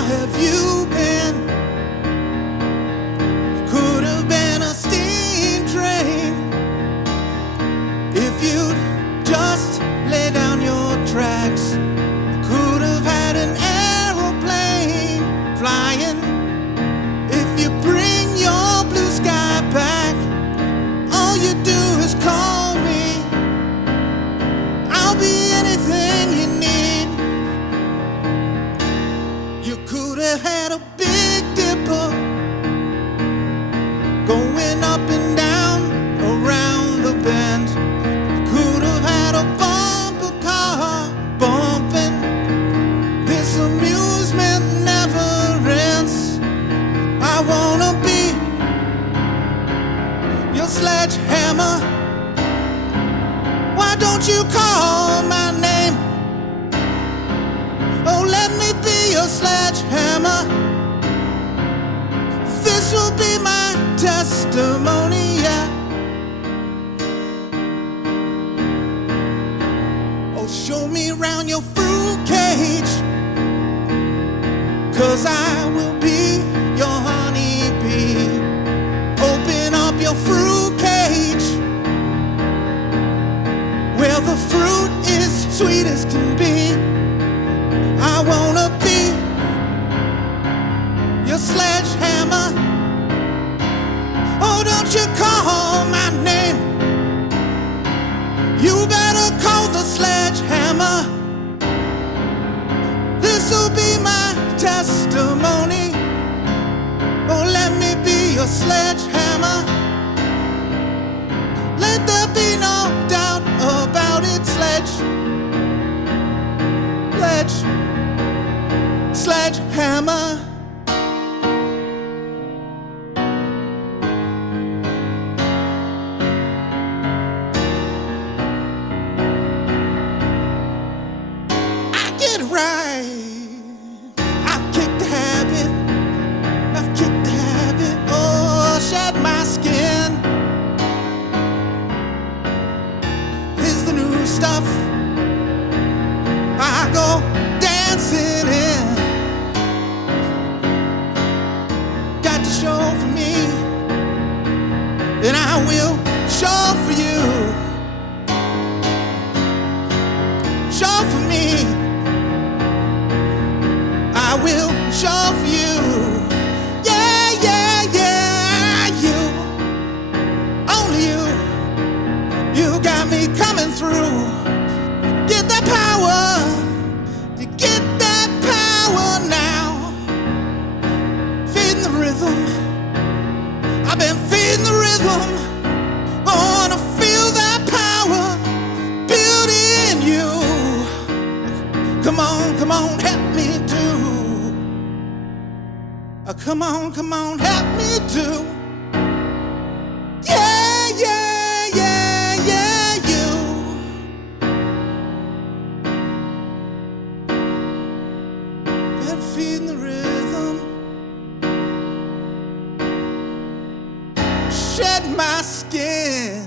far have you been? Could have been a steam train if you'd just lay down your tracks. Could have had an aeroplane flying if you bring your blue sky back. All you do is call me. I'll be anything you need. You could have had a Big Dipper going up and down around the bend. Could have had a bumper car bumping. This amusement never ends. I wanna be your sledgehammer. Why don't you call my name? Oh, let me be your sledgehammer. This will be my testimony, yeah. Oh, show me around your fruit cage, 'cause I will be your honeybee. Open up your fruit cage, where the fruit is sweet as can be. I wanna be your sledgehammer. Oh, don't you call my name. You better call the sledgehammer. This'll be my testimony. Oh, let me be your sledgehammer. Let there be no doubt about it. Sledgehammer. I get it right. I've kicked the habit. I've kicked the habit. Oh, shed my skin. Here's the new stuff I go dancing in. Got to show for me, and I will show for you. Show for me, I will show for you. Yeah, yeah, yeah, you, only you. You got me coming through. Get that power, to get that power now. Feeding the rhythm, I've been feeding the rhythm. I wanna feel that power built in you. Come on, help me do. Come on, help me do. Yeah, yeah, yeah, yeah, you. Been feeding the rhythm. Shed my skin.